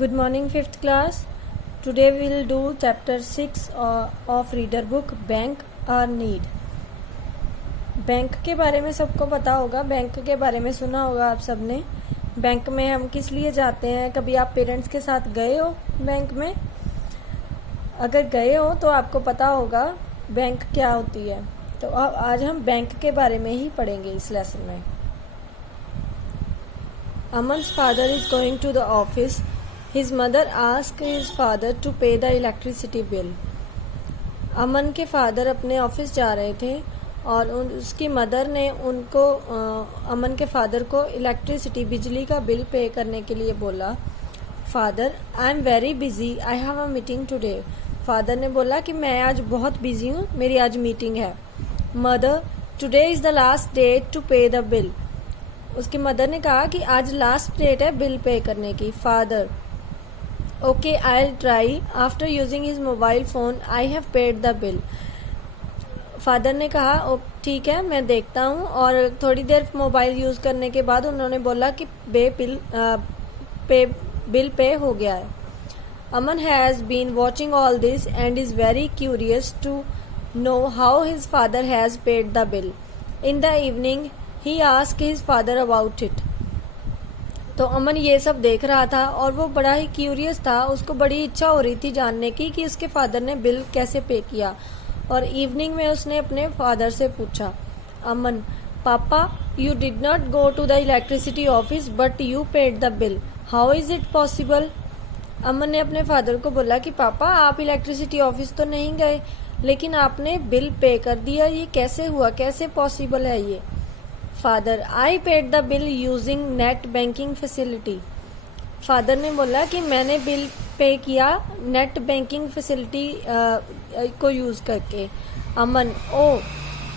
Good morning, 5th class. Today we will do chapter 6 of reader book Bank or Need. Bank के बारे में सबको पता होगा, बैंक के बारे में सुना होगा आप सबने। बैंक में हम किस लिए जाते हैं? कभी आप पेरेंट्स के साथ गए हो बैंक में? अगर गए हो तो आपको पता होगा बैंक क्या होती है। तो अब आज हम बैंक के बारे में ही पढ़ेंगे इस लेसन में। Aman's father is going to the office. His mother asked his father to pay the electricity bill. अमन के फादर अपने ऑफिस जा रहे थे और उसकी मदर ने उनको अमन के फादर को इलेक्ट्रिसिटी बिजली का बिल पे करने के लिए बोला। Father, I am very busy, I have a meeting today. Father ने बोला कि मैं आज बहुत बिजी हूँ, मेरी आज मीटिंग है। Mother, today is the last date to pay the bill. उसकी मदर ने कहा कि आज लास्ट डेट है बिल पे करने की। Father, okay I will try, after using his mobile phone I have paid the bill. Father ने कहा ओ ठीक है, मैं देखता हूँ। और थोड़ी देर मोबाइल यूज़ करने के बाद उन्होंने बोला कि बिल पे हो गया है। Aman has been watching all this and is very curious to know how his father has paid the bill. In the evening he asked his father about it. तो अमन ये सब देख रहा था और वो बड़ा ही क्यूरियस था, उसको बड़ी इच्छा हो रही थी जानने की कि उसके फादर ने बिल कैसे पे किया। और इवनिंग में उसने अपने फादर से पूछा, अमन, पापा, you did not go to the electricity office but you paid the bill, how is it possible. Aman ने अपने फादर को बोला कि पापा, आप इलेक्ट्रिसिटी ऑफिस तो नहीं गए लेकिन आपने बिल पे कर दिया, ये कैसे हुआ, कैसे पॉसिबल है ये। Father, I paid the bill using net banking facility. Father ने बोला कि मैंने बिल पे किया नेट बैंकिंग फैसिलिटी को यूज़ करके। Aman, oh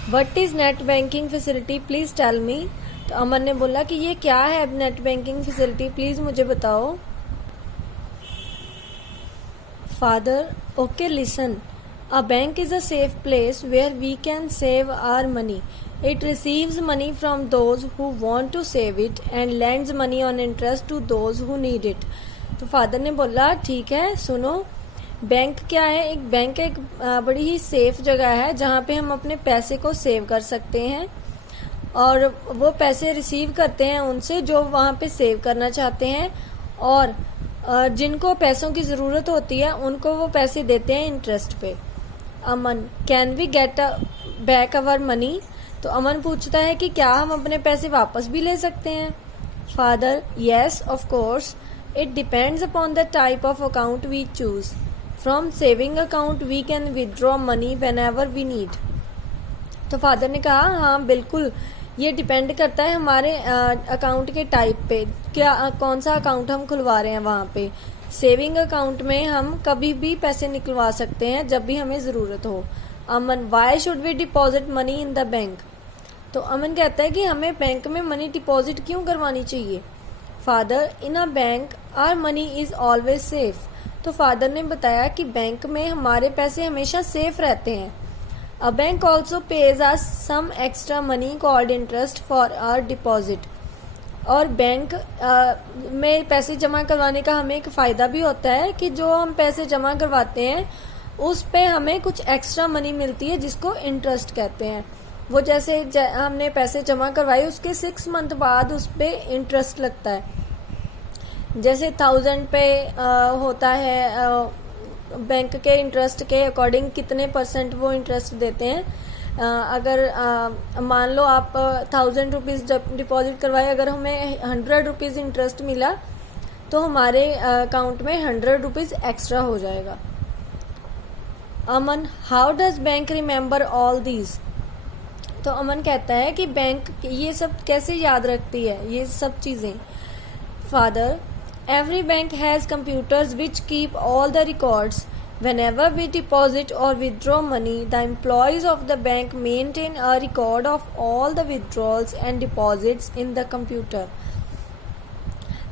what is net banking facility, please tell me. तो अमन ने बोला कि ये क्या है नेट बैंकिंग फैसिलिटी, प्लीज़ मुझे बताओ। Father, okay listen, a bank is a safe place where we can save our money. It receives money from those who want to save it and lends money on interest to those who need it. तो father ने बोला ठीक है, सुनो, bank क्या है? एक bank एक बड़ी ही सेफ जगह है जहाँ पे हम अपने पैसे को सेव कर सकते हैं और वो पैसे रिसीव करते हैं उनसे जो वहाँ पे सेव करना चाहते हैं, और जिनको पैसों की ज़रूरत होती है उनको वो पैसे देते हैं इंटरेस्ट पे। Aman, can we get back our money. तो अमन पूछता है कि क्या हम अपने पैसे वापस भी ले सकते हैं। Father, yes of course, it depends upon the type of account we choose. From saving account we can withdraw money whenever we need. तो फादर ने कहा हाँ बिल्कुल, ये डिपेंड करता है हमारे अकाउंट के टाइप पे, क्या कौन सा अकाउंट हम खुलवा रहे हैं वहाँ पे। सेविंग अकाउंट में हम कभी भी पैसे निकलवा सकते हैं जब भी हमें ज़रूरत हो। Aman, why should we deposit money in the bank. तो अमन कहता है कि हमें बैंक में मनी डिपॉजिट क्यों करवानी चाहिए। Father, in a bank our money is always safe. तो फादर ने बताया कि बैंक में हमारे पैसे हमेशा सेफ रहते हैं। A bank also pays us some extra money called interest for our deposit. और बैंक में पैसे जमा करवाने का हमें एक फ़ायदा भी होता है कि जो हम पैसे जमा करवाते हैं उस पे हमें कुछ एक्स्ट्रा मनी मिलती है जिसको इंटरेस्ट कहते हैं। वो जैसे हमने पैसे जमा करवाए उसके 6 मंथ बाद उस पर इंटरेस्ट लगता है। जैसे 1000 पे होता है बैंक के इंटरेस्ट के अकॉर्डिंग कितने % वो इंटरेस्ट देते हैं। अगर मान लो आप 1000 रुपीज़ डिपॉजिट करवाए, अगर हमें 100 रुपीज़ इंटरेस्ट मिला तो हमारे अकाउंट में 100 रुपीज़ एक्स्ट्रा हो जाएगा। Aman, how does bank remember all these. तो अमन कहता है कि बैंक ये सब कैसे याद रखती है ये सब चीज़ें। Father, every bank has computers which keep all the records. Whenever we deposit or withdraw money, the employees of the bank maintain a record of all the withdrawals and deposits in the computer.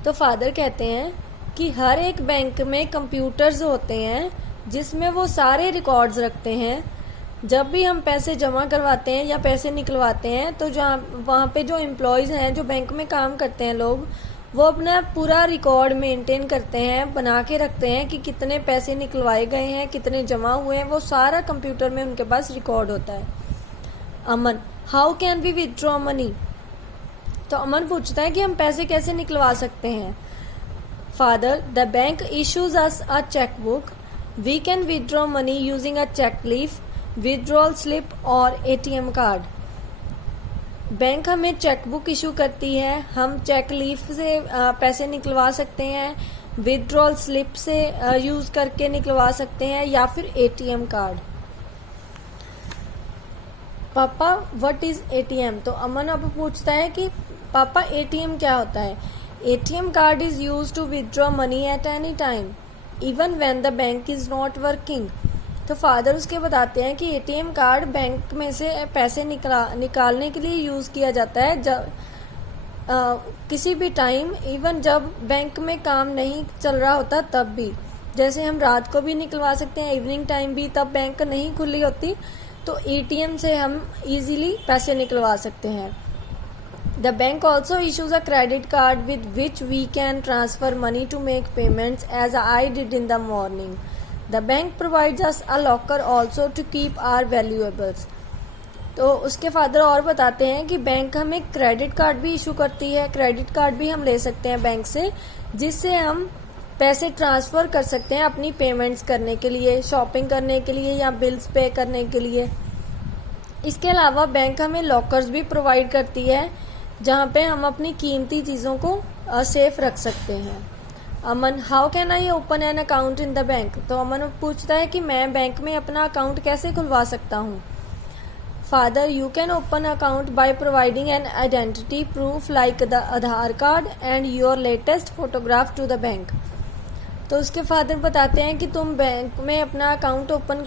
तो father कहते हैं कि हर एक bank में computers होते हैं जिसमें वो सारे रिकॉर्ड्स रखते हैं। जब भी हम पैसे जमा करवाते हैं या पैसे निकलवाते हैं तो जहाँ वहाँ पे जो एम्प्लॉयज़ हैं, जो बैंक में काम करते हैं लोग, वो अपना पूरा रिकॉर्ड मेंटेन करते हैं, बना के रखते हैं कि कितने पैसे निकलवाए गए हैं, कितने जमा हुए हैं, वो सारा कंप्यूटर में उनके पास रिकॉर्ड होता है। Aman, how can we withdraw money? तो अमन पूछता है कि हम पैसे कैसे निकलवा सकते हैं। Father, the bank issues us a cheque book, we can withdraw money using a cheque leaf, withdrawal slip और एटीएम कार्ड। बैंक हमें चेक बुक इशू करती है, हम चेक लीफ से पैसे निकलवा सकते हैं, विथड्रॉल स्लिप से यूज करके निकलवा सकते हैं, या फिर एटीएम कार्ड। पापा, व्हाट इज एटीएम? तो अमन अब पूछता है कि पापा एटीएम क्या होता है? ATM card is use to withdraw money at any time even when the bank is not working. तो फादर उसके बताते हैं कि एटीएम कार्ड बैंक में से पैसे निकालने के लिए यूज किया जाता है जब किसी भी टाइम, इवन जब बैंक में काम नहीं चल रहा होता तब भी। जैसे हम रात को भी निकलवा सकते हैं, इवनिंग टाइम भी, तब बैंक नहीं खुली होती, तो एटीएम से हम इजीली पैसे निकलवा सकते हैं। The bank also issues a credit card with which we can transfer money to make payments as I did in the morning. The bank provides us a locker also to keep our valuables. तो उसके father और बताते हैं कि bank हमें credit card भी issue करती है, क्रेडिट कार्ड भी हम ले सकते हैं बैंक से, जिससे हम पैसे ट्रांसफ़र कर सकते हैं अपनी पेमेंट्स करने के लिए, शॉपिंग करने के लिए या बिल्स पे करने के लिए। इसके अलावा बैंक हमें लॉकर्स भी प्रोवाइड करती है जहाँ पे हम अपनी कीमती चीज़ों को सेफ रख सकते हैं। Aman, how can I open an account in the bank? तो अमन पूछता है कि मैं बैंक में अपना अकाउंट कैसे खुलवा सकता हूँ। Father, you can open account by providing an identity proof like the Aadhaar card and your latest photograph to the bank. तो उसके फादर बताते हैं कि तुम बैंक में अपना अकाउंट ओपन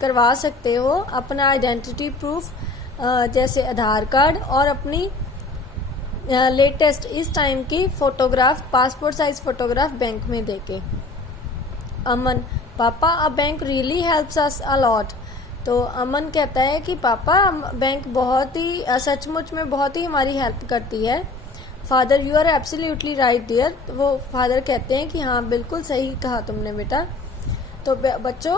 करवा सकते हो अपना आइडेंटिटी प्रूफ जैसे आधार कार्ड और अपनी लेटेस्ट इस टाइम की photograph, passport size photograph bank में देके। अमन, पापा, a bank really helps us a lot. तो अमन कहता है कि पापा, बैंक बहुत ही सचमुच में बहुत ही हमारी हेल्प करती है। Father, you are absolutely right dear. वो फादर कहते हैं कि हाँ, बिल्कुल सही कहा तुमने बेटा। तो बच्चों,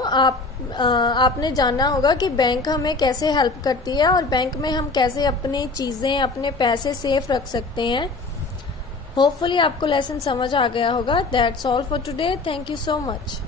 आपने जाना होगा कि बैंक हमें कैसे हेल्प करती है और बैंक में हम कैसे अपनी चीज़ें, अपने पैसे सेफ रख सकते हैं। होपफुली आपको लेसन समझ आ गया होगा। That's all for today. Thank you so much.